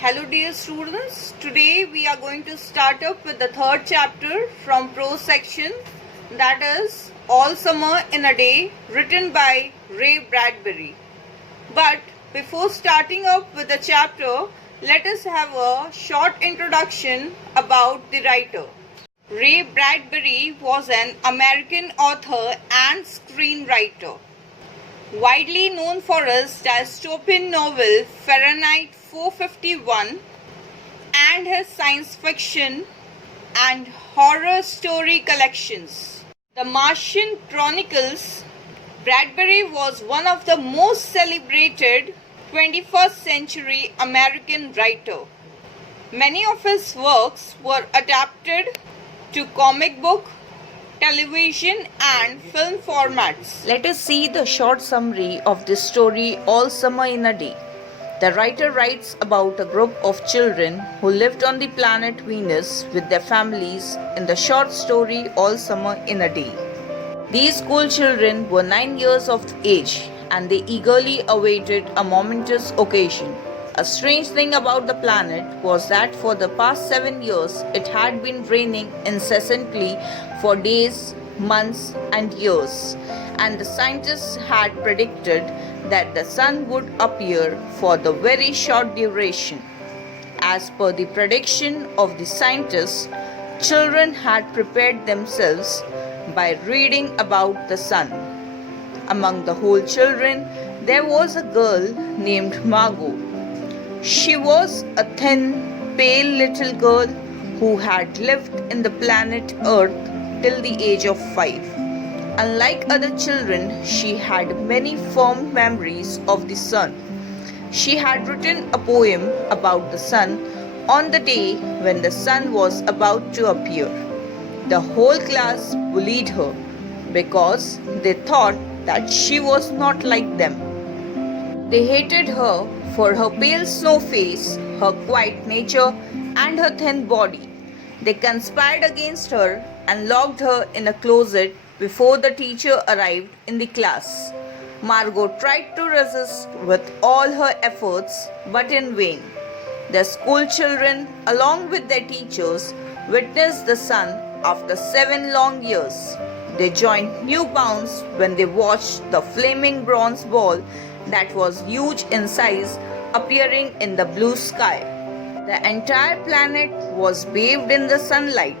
Hello dear students, today we are going to start up with the third chapter from Prose section, that is All Summer in a Day, written by Ray Bradbury. But before starting up with the chapter, let us have a short introduction about the writer. Ray Bradbury was an American author and screenwriter, widely known for his dystopian novel Fahrenheit 451 and his science fiction and horror story collections. The Martian Chronicles. Bradbury was one of the most celebrated 21st century American writer. Many of his works were adapted to comic book, television and film formats. Let us see the short summary of this story, All Summer in a Day. The writer writes about a group of children who lived on the planet Venus with their families in the short story All Summer in a Day. These school children were 9 years of age and they eagerly awaited a momentous occasion. A strange thing about the planet was that for the past 7 years it had been raining incessantly for days, months and years, and the scientists had predicted that the sun would appear for the very short duration. As per the prediction of the scientists, children had prepared themselves by reading about the sun. Among the whole children, there was a girl named Margot. She was a thin, pale little girl who had lived in the planet Earth till the age of 5. Unlike other children, she had many fond memories of the sun. She had written a poem about the sun on the day when the sun was about to appear. The whole class bullied her because they thought that she was not like them. They hated her for her pale snow face, her quiet nature, and her thin body. They conspired against her and locked her in a closet before the teacher arrived in the class. Margot tried to resist with all her efforts, but in vain. The school children, along with their teachers, witnessed the sun after 7 long years. They joined new bounds when they watched the flaming bronze ball that was huge in size appearing in the blue sky. The entire planet was bathed in the sunlight.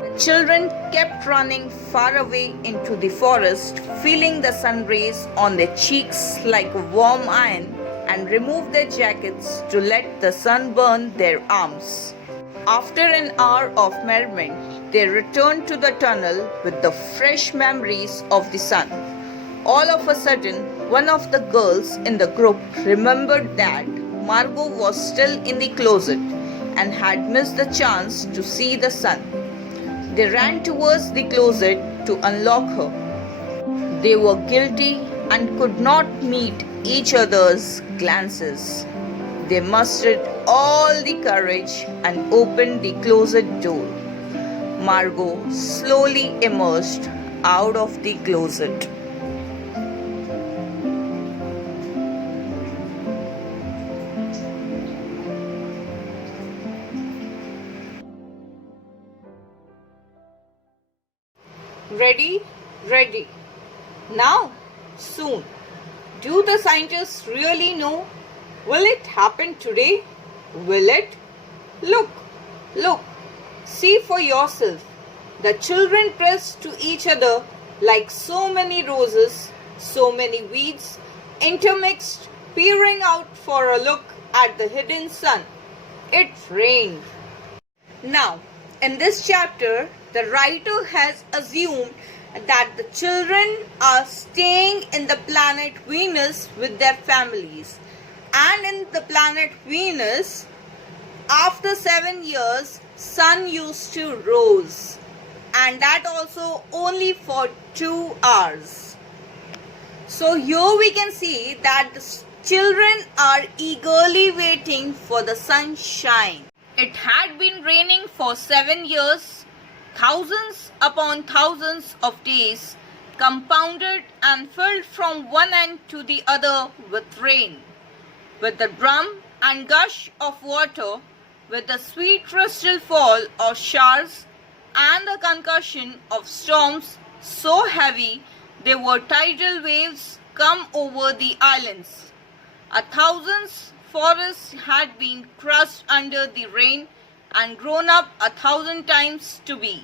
The children kept running far away into the forest, feeling the sun rays on their cheeks like warm iron, and removed their jackets to let the sun burn their arms. After an hour of merriment, they returned to the tunnel with the fresh memories of the sun. All of a sudden, one of the girls in the group remembered that Margot was still in the closet and had missed the chance to see the sun. They ran towards the closet to unlock her. They were guilty and could not meet each other's glances. They mustered all the courage and opened the closet door. Margot slowly emerged out of the closet. Ready? Ready. Now? Soon. Do the scientists really know? Will it happen today? Will it? Look, look. See for yourself. The children pressed to each other like so many roses, so many weeds, intermixed, peering out for a look at the hidden sun. It rained. Now, in this chapter, the writer has assumed that the children are staying in the planet Venus with their families. And in the planet Venus, after 7 years, sun used to rose. And that also only for 2 hours. So here we can see that the children are eagerly waiting for the sunshine. It had been raining for 7 years, thousands upon thousands of days, compounded and filled from one end to the other with rain. With the drum and gush of water with the sweet crystal fall of showers and the concussion of storms so heavy they were tidal waves come over the islands. A thousand forests had been crushed under the rain and grown up 1,000 times to be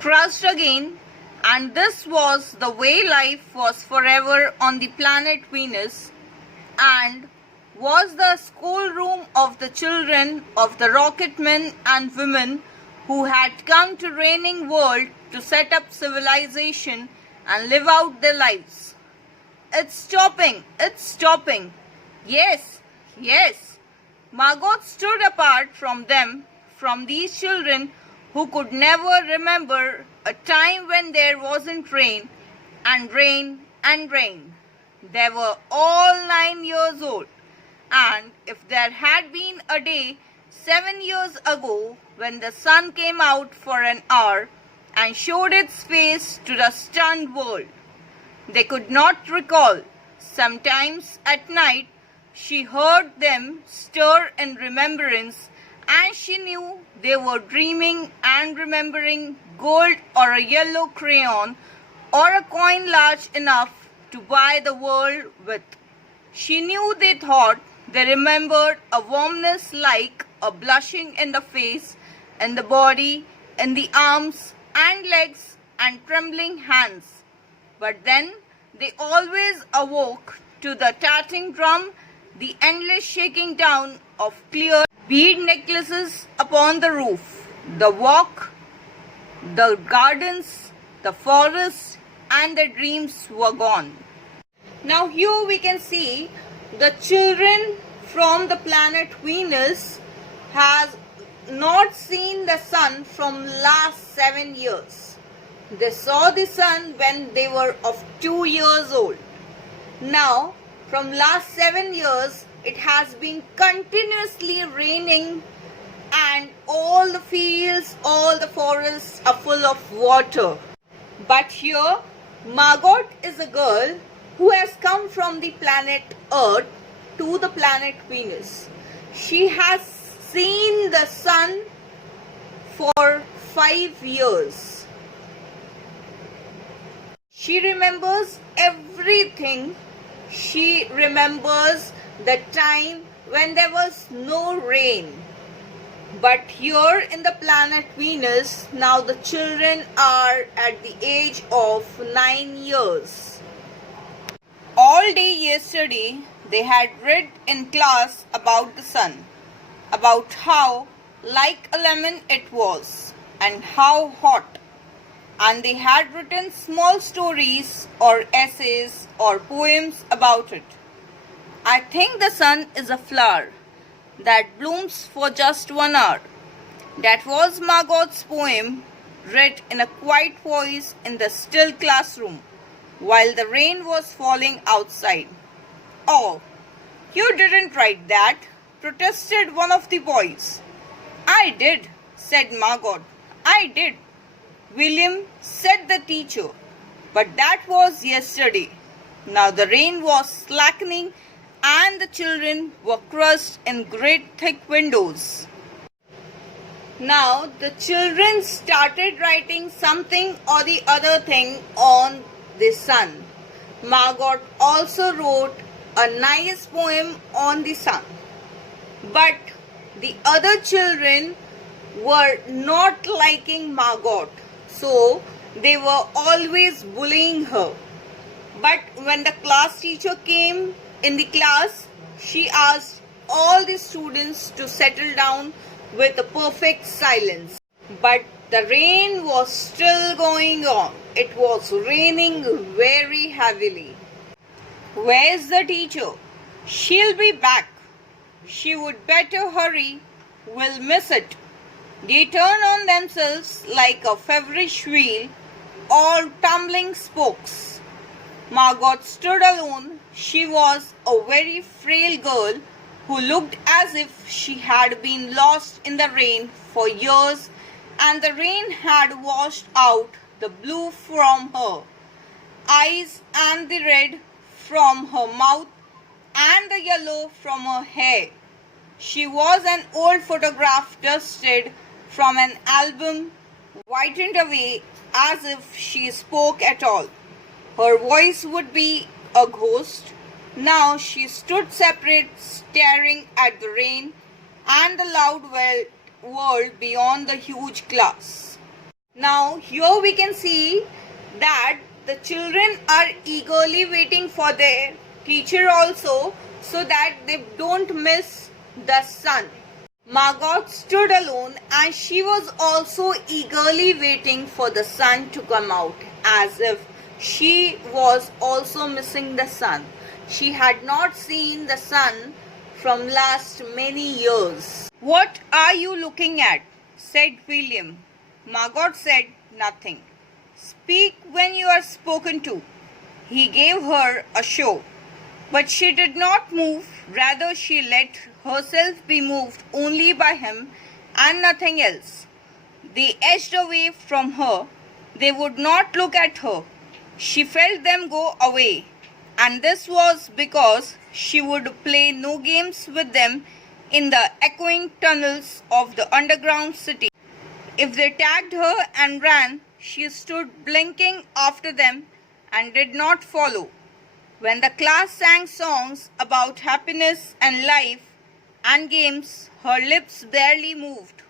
crushed again, and this was the way life was forever on the planet Venus, and was the schoolroom of the children of the rocket men and women who had come to reigning world to set up civilization and live out their lives. It's stopping. Yes, yes. Margot stood apart from them, from these children who could never remember a time when there wasn't rain and rain and rain. They were all 9 years old, and if there had been a day 7 years ago when the sun came out for an hour and showed its face to the stunned world, they could not recall. Sometimes at night she heard them stir in remembrance, and she knew they were dreaming and remembering gold or a yellow crayon or a coin large enough to buy the world with. She knew they thought, they remembered a warmness like a blushing in the face, in the body, in the arms and legs and trembling hands. But then they always awoke to the tattling drum, the endless shaking down of clear bead necklaces upon the roof, the walk, the gardens, the forest, and the dreams were gone. Now here we can see the children from the planet Venus has not seen the sun from last 7 years. They saw the sun when they were of 2 years old. Now from last 7 years it has been continuously raining, and all the fields, all the forests are full of water. But here Margot is a girl who has come from the planet Earth to the planet Venus. She has seen the sun for 5 years. She remembers everything. She remembers the time when there was no rain. But here in the planet Venus, now the children are at the age of 9 years. All day yesterday, they had read in class about the sun, about how like a lemon it was, and how hot. And they had written small stories or essays or poems about it. I think the sun is a flower that blooms for just 1 hour. That was Margot's poem, read in a quiet voice in the still classroom while the rain was falling outside. Oh, you didn't write that, protested one of the boys. I did, said Margot. I did, William, said the teacher. But that was yesterday. Now the rain was slackening and the children were crushed in great thick windows. Now the children started writing something or the other thing on the sun. Margot also wrote a nice poem on the sun. But the other children were not liking Margot, so they were always bullying her. But when the class teacher came in the class, she asked all the students to settle down with a perfect silence. But the rain was still going on. It was raining very heavily. Where's the teacher? She'll be back. She would better hurry. We'll miss it. They turn on themselves like a feverish wheel, all tumbling spokes. Margot stood alone. She was a very frail girl who looked as if she had been lost in the rain for years, and the rain had washed out the blue from her eyes and the red from her mouth and the yellow from her hair. She was an old photograph dusted from an album, whitened away as if she spoke at all. Her voice would be a ghost. Now she stood separate, staring at the rain and the loud world beyond the huge glass. Now here we can see that the children are eagerly waiting for their teacher also, so that they don't miss the sun. Margot stood alone and she was also eagerly waiting for the sun to come out, as if she was also missing the sun. She had not seen the sun from last many years. "What are you looking at?" said William. Margot said nothing. "Speak when you are spoken to." He gave her a show. But she did not move, rather she let herself be moved only by him and nothing else. They edged away from her. They would not look at her. She felt them go away, and this was because she would play no games with them in the echoing tunnels of the underground city. If they tagged her and ran, she stood blinking after them and did not follow. When the class sang songs about happiness and life and games, her lips barely moved.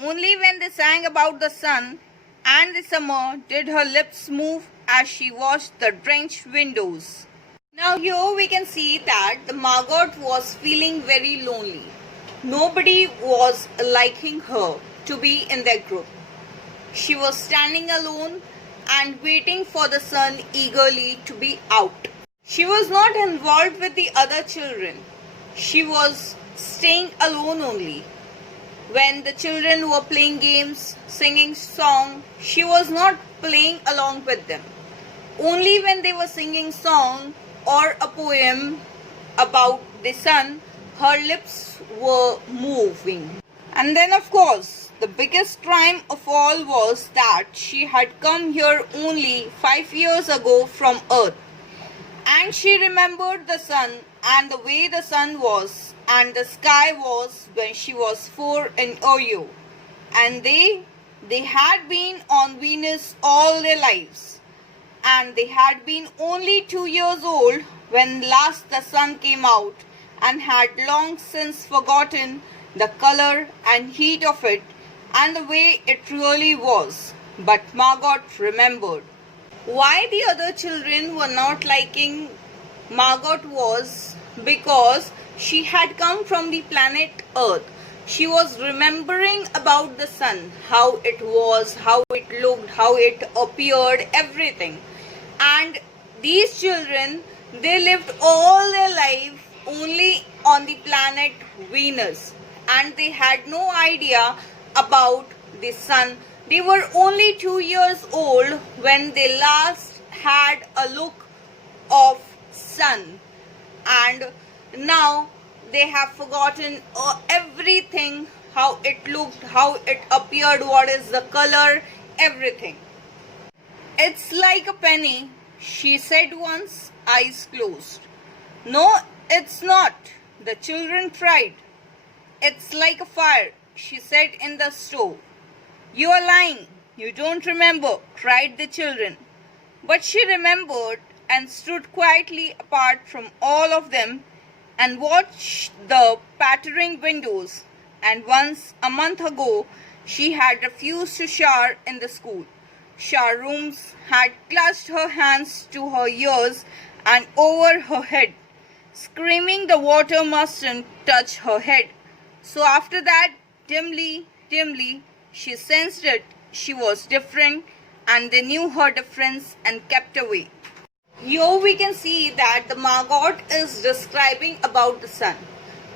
Only when they sang about the sun and the summer did her lips move as she watched the drenched windows. Now here we can see that the Margot was feeling very lonely. Nobody was liking her to be in their group. She was standing alone and waiting for the sun eagerly to be out. She was not involved with the other children. She was staying alone only. When the children were playing games, singing songs, she was not playing along with them. Only when they were singing song or a poem about the sun, her lips were moving. And then of course, the biggest crime of all was that she had come here only 5 years ago from Earth. And she remembered the sun and the way the sun was and the sky was when she was 4 in Ohio. And they had been on Venus all their lives. And they had been only 2 years old when last the sun came out, and had long since forgotten the color and heat of it and the way it really was. But Margot remembered. Why the other children were not liking Margot was because she had come from the planet Earth. She was remembering about the sun, how it was, how it looked, how it appeared, everything. And these children, they lived all their life only on the planet Venus, and they had no idea about the sun. They were only 2 years old when they last had a look of sun, and now they have forgotten everything, how it looked, how it appeared, what is the color, everything. "It's like a penny," she said once, eyes closed. "No, it's not," the children cried. "It's like a fire," she said in the stove. "You are lying. You don't remember," cried the children. But she remembered and stood quietly apart from all of them and watched the pattering windows. And once a month ago, she had refused to shower in the school. Shower rooms had clutched her hands to her ears and over her head, screaming the water mustn't touch her head. So after that, dimly, she sensed it. She was different, and they knew her difference and kept away. Here we can see that the Margot is describing about the sun,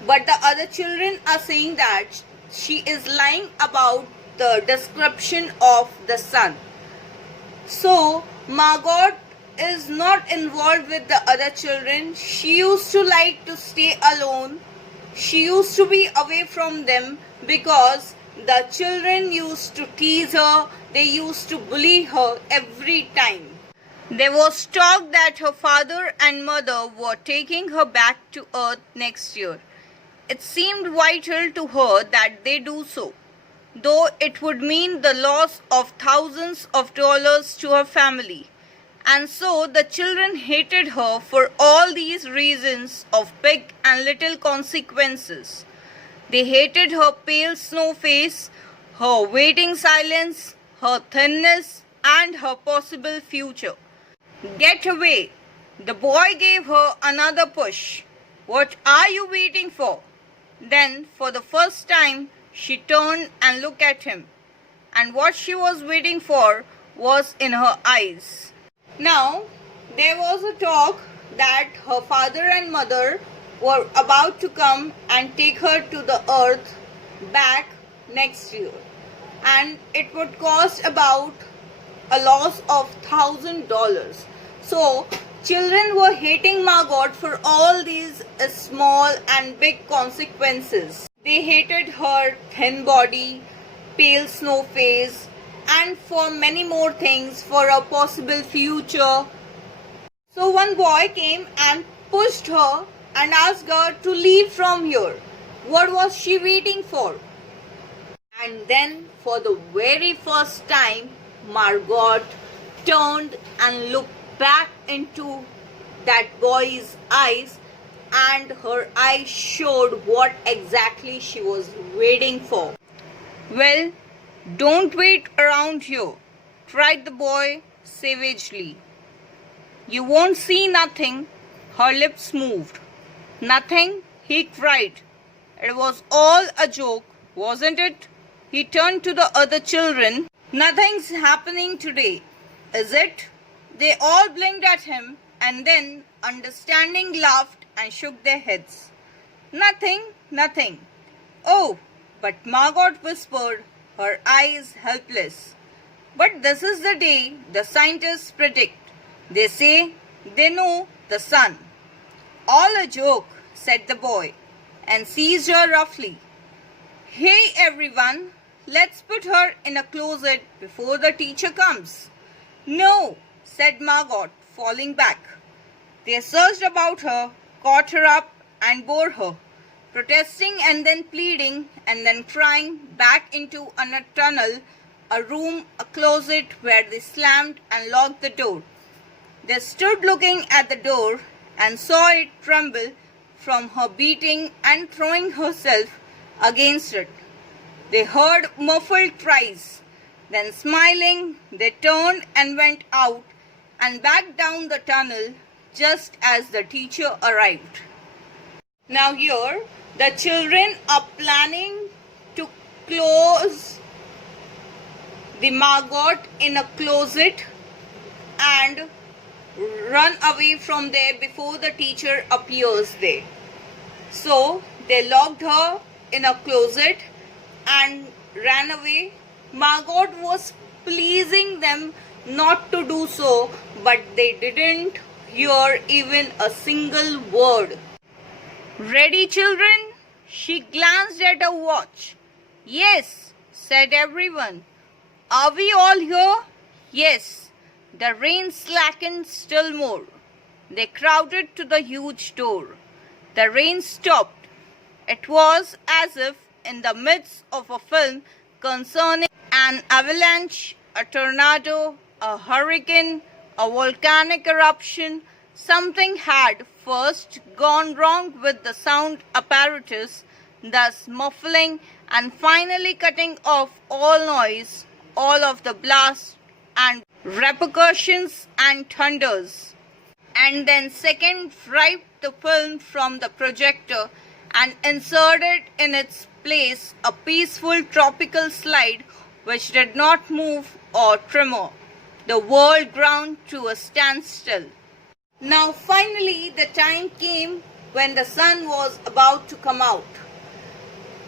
but the other children are saying that she is lying about the description of the sun. So Margot is not involved with the other children. She used to like to stay alone. She used to be away from them because the children used to tease her. They used to bully her every time. There was talk that her father and mother were taking her back to Earth next year. it seemed vital to her that they do so, though it would mean the loss of thousands of dollars to her family. And so the children hated her for all these reasons of big and little consequences. They hated her pale snow face, her waiting silence, her thinness, and her possible future. Get away! The boy gave her another push. What are you waiting for? Then, for the first time, she turned and looked at him. And what she was waiting for was in her eyes. Now, there was a talk that her father and mother were about to come and take her to the earth back next year. And it would cost about a loss of $1,000. So, children were hating Margot for all these small and big consequences. They hated her thin body, pale snow face, and for many more things for a possible future. So one boy came and pushed her and asked her to leave from here. What was she waiting for? And then for the very first time, Margot turned and looked back into that boy's eyes, and her eyes showed what exactly she was waiting for. Well, don't wait around here, cried the boy savagely. You won't see nothing. Her lips moved. Nothing, he cried. It was all a joke, wasn't it? He turned to the other children. Nothing's happening today, is it? They all blinked at him and then, understanding, laughed and shook their heads. Nothing, nothing. Oh, but Margot whispered, her eyes helpless. But this is the day the scientists predict. They say they know the sun. All a joke, said the boy, and seized her roughly. Hey everyone, let's put her in a closet before the teacher comes. No, said Margot, falling back. They surged about her, caught her up and bore her, protesting and then pleading and then crying back into a tunnel, a room, a closet where they slammed and locked the door. They stood looking at the door and saw it tremble from her beating and throwing herself against it. They heard muffled cries. Then smiling, they turned and went out and back down the tunnel just as the teacher arrived. Now here, the children are planning to close the Margot in a closet and run away from there before the teacher appears there. So they locked her in a closet and ran away. Margot was pleasing them not to do so, but they didn't hear even a single word. Ready, children? She glanced at her watch. Yes, said everyone. Are we all here? Yes. The rain slackened still more. They crowded to the huge door. The rain stopped. It was as if in the midst of a film concerning an avalanche, a tornado, a hurricane, a volcanic eruption, something had first gone wrong with the sound apparatus, thus muffling and finally cutting off all noise, all of the blasts and repercussions and thunders. And then second wiped the film from the projector and inserted in its place a peaceful tropical slide which did not move or tremor. The world ground to a standstill. Now finally the time came when the sun was about to come out.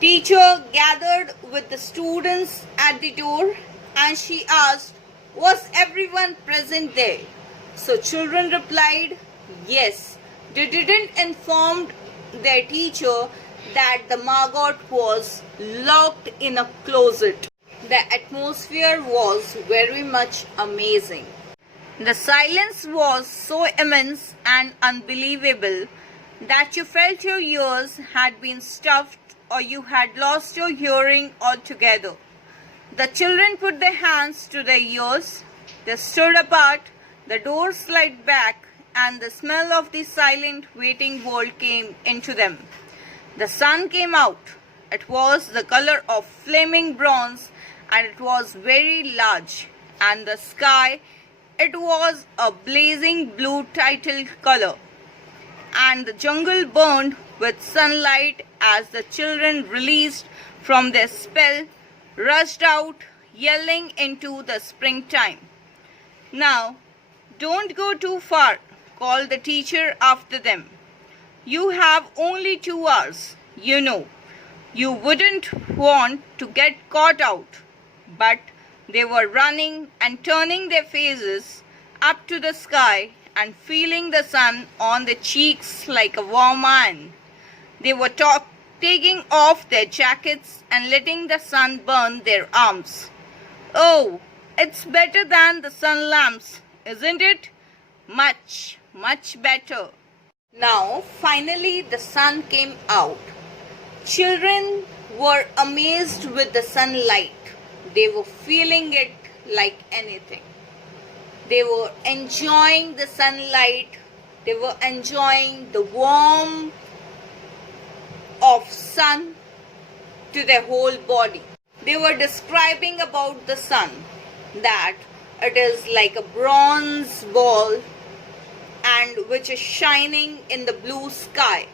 Teacher gathered with the students at the door and she asked, was everyone present there? So children replied, yes. They didn't inform their teacher that the Margot was locked in a closet. The atmosphere was very much amazing. The silence was so immense and unbelievable that you felt your ears had been stuffed or you had lost your hearing altogether. The children put their hands to their ears, they stood apart, the door slid back, and the smell of the silent waiting world came into them. The sun came out. It was the color of flaming bronze, and it was very large, and the sky, it was a blazing blue tidal color, and the jungle burned with sunlight as the children, released from their spell, rushed out, yelling into the springtime. "Now, don't go too far," called the teacher after them. "You have only 2 hours, you know. You wouldn't want to get caught out." But they were running and turning their faces up to the sky and feeling the sun on their cheeks like a warm iron. They were taking off their jackets and letting the sun burn their arms. "Oh, it's better than the sun lamps, isn't it?" "Much, much better." Now, finally, the sun came out. Children were amazed with the sunlight. They were feeling it like anything. They were enjoying the sunlight. They were enjoying the warmth of sun to their whole body. They were describing about the sun, that it is like a bronze ball and which is shining in the blue sky.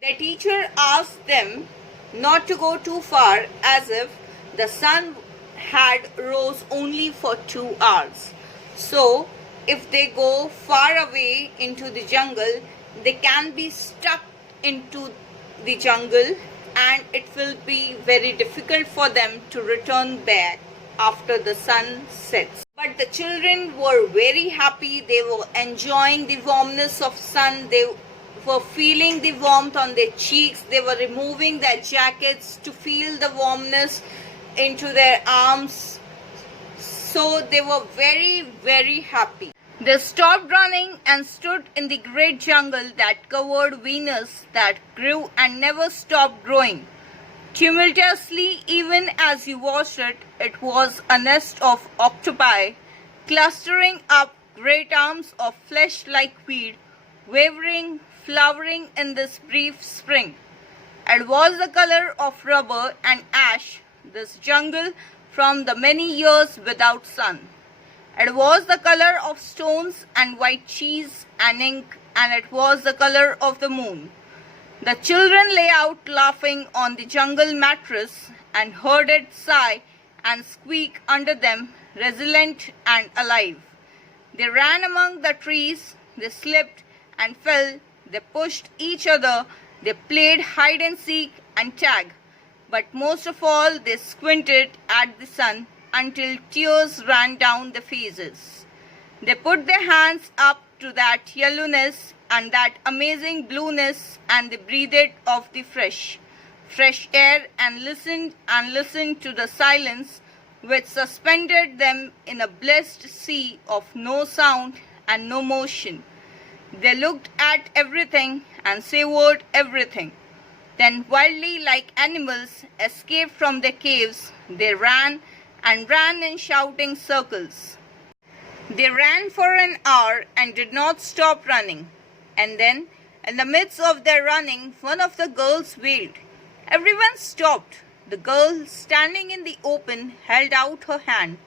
Their teacher asked them not to go too far, as if the sun had rose only for 2 hours. So, if they go far away into the jungle, they can be stuck into the jungle, and it will be very difficult for them to return back after the sun sets. But the children were very happy. They were enjoying the warmness of sun. They were feeling the warmth on their cheeks. They were removing their jackets to feel the warmness into their arms. So they were very, very happy. They stopped running and stood in the great jungle that covered Venus, that grew and never stopped growing. Tumultuously, even as you watched it, it was a nest of octopi, clustering up great arms of flesh like weed, wavering, flowering in this brief spring. It was the color of rubber and ash, this jungle, from the many years without sun. It was the color of stones and white cheese and ink, and it was the color of the moon. The children lay out laughing on the jungle mattress and heard it sigh and squeak under them, resilient and alive. They ran among the trees, they slipped and fell, they pushed each other, they played hide and seek and tag. But most of all, they squinted at the sun until tears ran down their faces. They put their hands up to that yellowness and that amazing blueness, and they breathed of the fresh air and listened to the silence which suspended them in a blessed sea of no sound and no motion. They looked at everything and savored everything. Then, wildly like animals escaped from their caves, they ran and ran in shouting circles. They ran for an hour and did not stop running. And then, in the midst of their running, one of the girls wailed. Everyone stopped. The girl, standing in the open, held out her hand.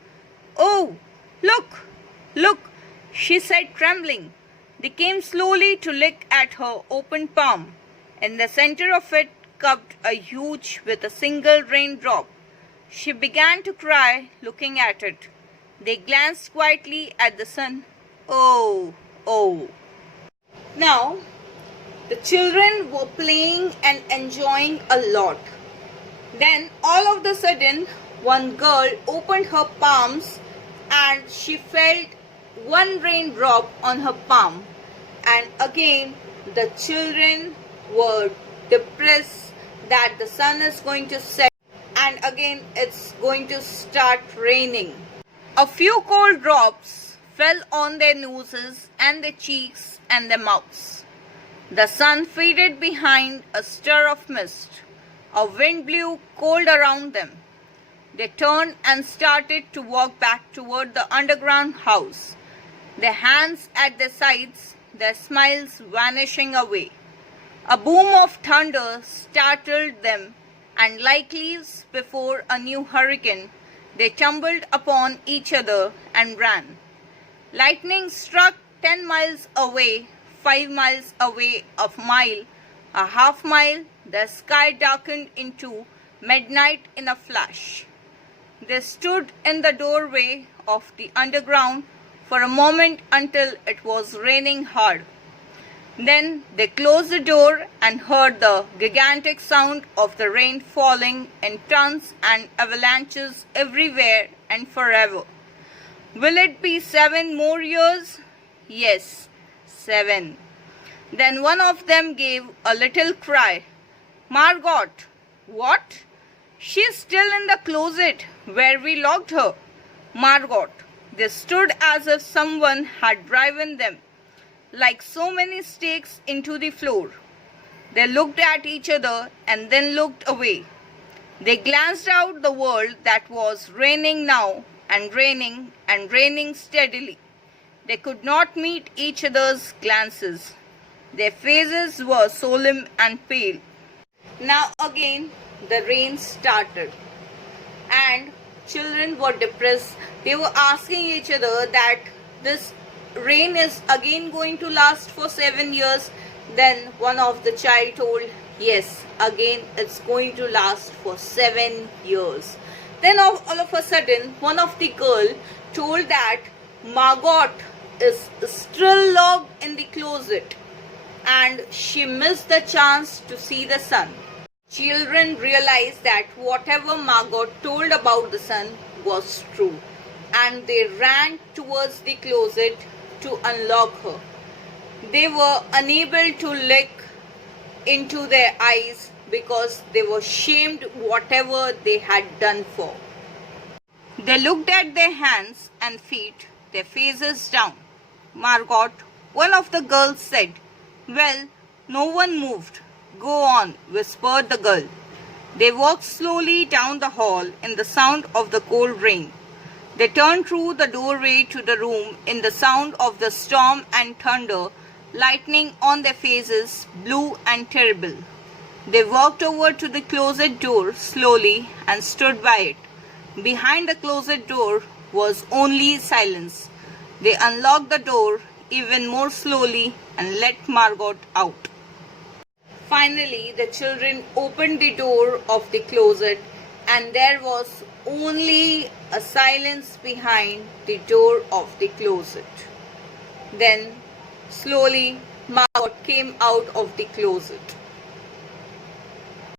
"Oh, look, look," she said, trembling. They came slowly to look at her open palm. In the center of it cupped a huge with a single raindrop. She began to cry, looking at it. They glanced quietly at the sun. "Oh, oh." Now, the children were playing and enjoying a lot. Then, all of a sudden, one girl opened her palms and she felt one raindrop on her palm. And again, the children were depressed that the sun is going to set, and again it's going to start raining. A few cold drops fell on their noses and their cheeks and their mouths. The sun faded behind a stir of mist. A wind blew cold around them. They turned and started to walk back toward the underground house, their hands at their sides, their smiles vanishing away. A boom of thunder startled them, and like leaves before a new hurricane, they tumbled upon each other and ran. Lightning struck 10 miles away, 5 miles away, a mile, a half mile. The sky darkened into midnight in a flash. They stood in the doorway of the underground for a moment until it was raining hard. Then they closed the door and heard the gigantic sound of the rain falling in tons and avalanches everywhere and forever. Will it be 7 more years? Yes, 7. Then one of them gave a little cry. Margot! What? She's still in the closet where we locked her. Margot! They stood as if someone had driven them like so many stakes into the floor. They looked at each other and then looked away. They glanced out the world that was raining now and raining steadily. They could not meet each other's glances. Their faces were solemn and pale. Now again the rain started, and children were depressed. They were asking each other that this rain is again going to last for 7 years. Then one of the child told, yes, again it's going to last for 7 years. Then all of a sudden one of the girl told that Margot is still locked in the closet and she missed the chance to see the sun. Children realized that whatever Margot told about the sun was true, and they ran towards the closet to unlock her. They were unable to look into their eyes because they were shamed whatever they had done for. They looked at their hands and feet, their faces down. Margot, one of the girls said, well, no one moved. Go on, whispered the girl. They walked slowly down the hall in the sound of the cold rain. They turned through the doorway to the room in the sound of the storm and thunder, lightning on their faces, blue and terrible. They walked over to the closet door slowly and stood by it. Behind the closet door was only silence. They unlocked the door even more slowly and let Margot out. Finally, the children opened the door of the closet, and there was only a silence behind the door of the closet. Then, slowly, Margot came out of the closet.